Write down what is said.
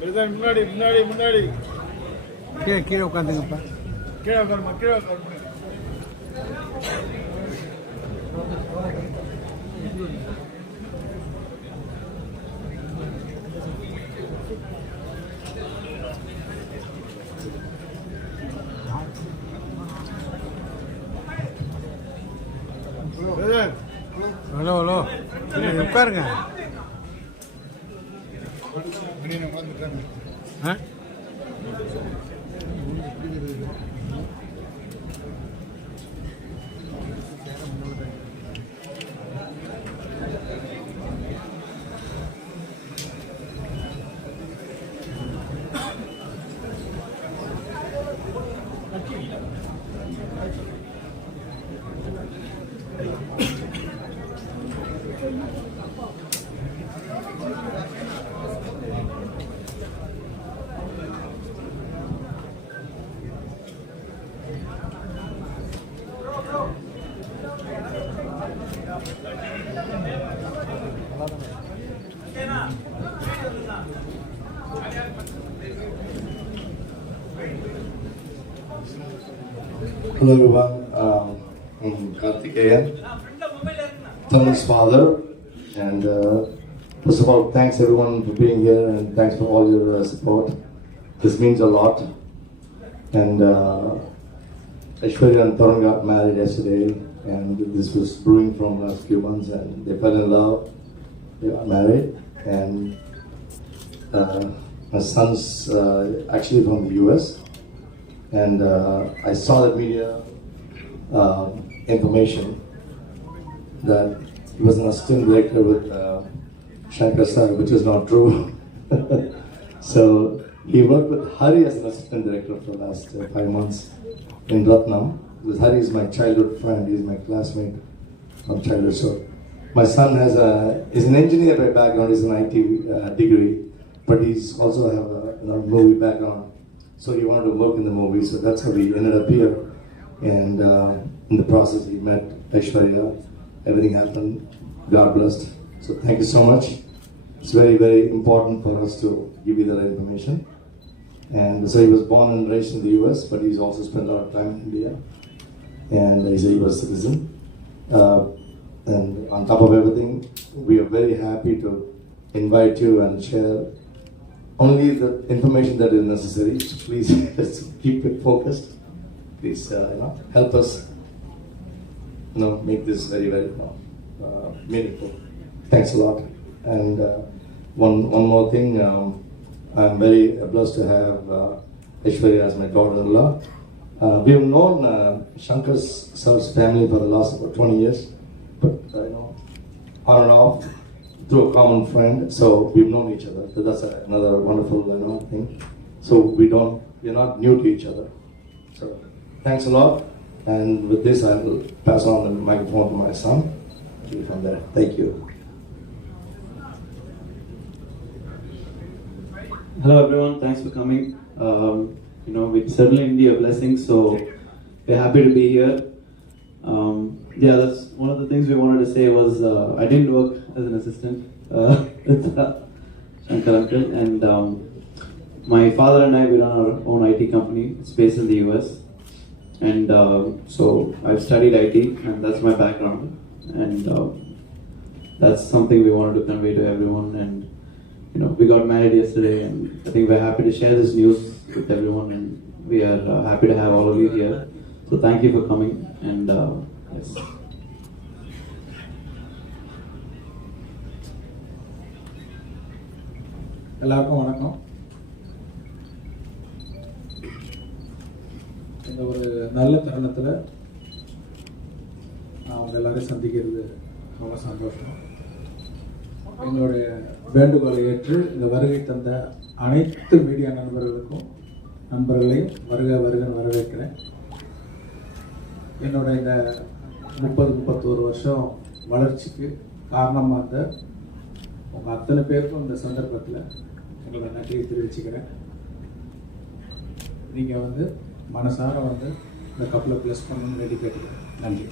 இதுதான் முன்னாடி முன்னாடி முன்னாடி. கீழே கீழே உட்காந்துங்கப்பா. கீழே உட்காருமா கீழே உட்காருமா. ஹலோ. ஹலோ. உட்காருங்க. ஆ Hello everyone, um, I'm Karthikeyan, Tan's father, and uh, first of all, thanks everyone for being here and thanks for all your uh, support. This means a lot. And uh, Aishwarya and Tarun got married yesterday, and this was brewing from last few months, and they fell in love. They got married, and uh, my son's uh, actually from the US and uh, I saw the media uh, information that he was an assistant director with uh, Shankar Sir, which is not true. so he worked with Hari as an assistant director for the last uh, five months in Ratnam. Because Hari is my childhood friend, he's my classmate from childhood. So my son has a is an engineer by background, he's an IT uh, degree, but he's also have a you know, movie background. So he wanted to work in the movie, so that's how we ended up here. And uh, in the process, he met Aishwarya. Everything happened. God blessed. So thank you so much. It's very, very important for us to give you that information. And so he was born and raised in the US, but he's also spent a lot of time in India. And he's a US citizen. Uh, and on top of everything, we are very happy to invite you and share only the information that is necessary. Please keep it focused. Please, uh, you know, help us, you know, make this very, very uh, meaningful. Thanks a lot. And uh, one, one more thing, um, I'm very blessed to have uh, as my daughter-in-law. Uh, we have known uh, Shankar sir's family for the last about 20 years, but you know, on and off through a common friend. So we've known each other. So that's another wonderful you know, thing. So we don't, we're not new to each other. So thanks a lot. And with this, I will pass on the microphone to my son. Take From there, thank you. Hello everyone, thanks for coming. Um, you know, certainly need your blessings, so we're happy to be here. Um, yeah, that's one of the things we wanted to say was uh, I didn't work as an assistant uh, with uh, Shankar Uncle, and um, my father and I we run our own IT company. It's based in the US, and um so I've studied IT, and that's my background, and um, that's something we wanted to convey to everyone and you know, we got married yesterday, and I think we're happy to share this news with everyone, and we are uh, happy to have all of you here. So thank you for coming, and uh, yes. எல்லாருக்கும் வணக்கம் இந்த ஒரு நல்ல தருணத்தில் நான் அவங்க எல்லாரையும் சந்திக்கிறது ரொம்ப சந்தோஷம் எங்களுடைய வேண்டுகோளை ஏற்று இந்த வருகை தந்த அனைத்து மீடியா நண்பர்களுக்கும் நண்பர்களையும் வருக வருகன்னு வரவேற்கிறேன். என்னோட இந்த முப்பது முப்பத்தோரு வருஷம் வளர்ச்சிக்கு காரணமாக இருந்த உங்கள் அத்தனை பேருக்கும் இந்த சந்தர்ப்பத்தில் உங்களை நன்றியை தெரிவிச்சுக்கிறேன். நீங்கள் வந்து மனசார வந்து இந்த கப்பலை ப்ளஸ் பண்ணணும்னு ரெடி கேட்டுக்கிறேன். நன்றி.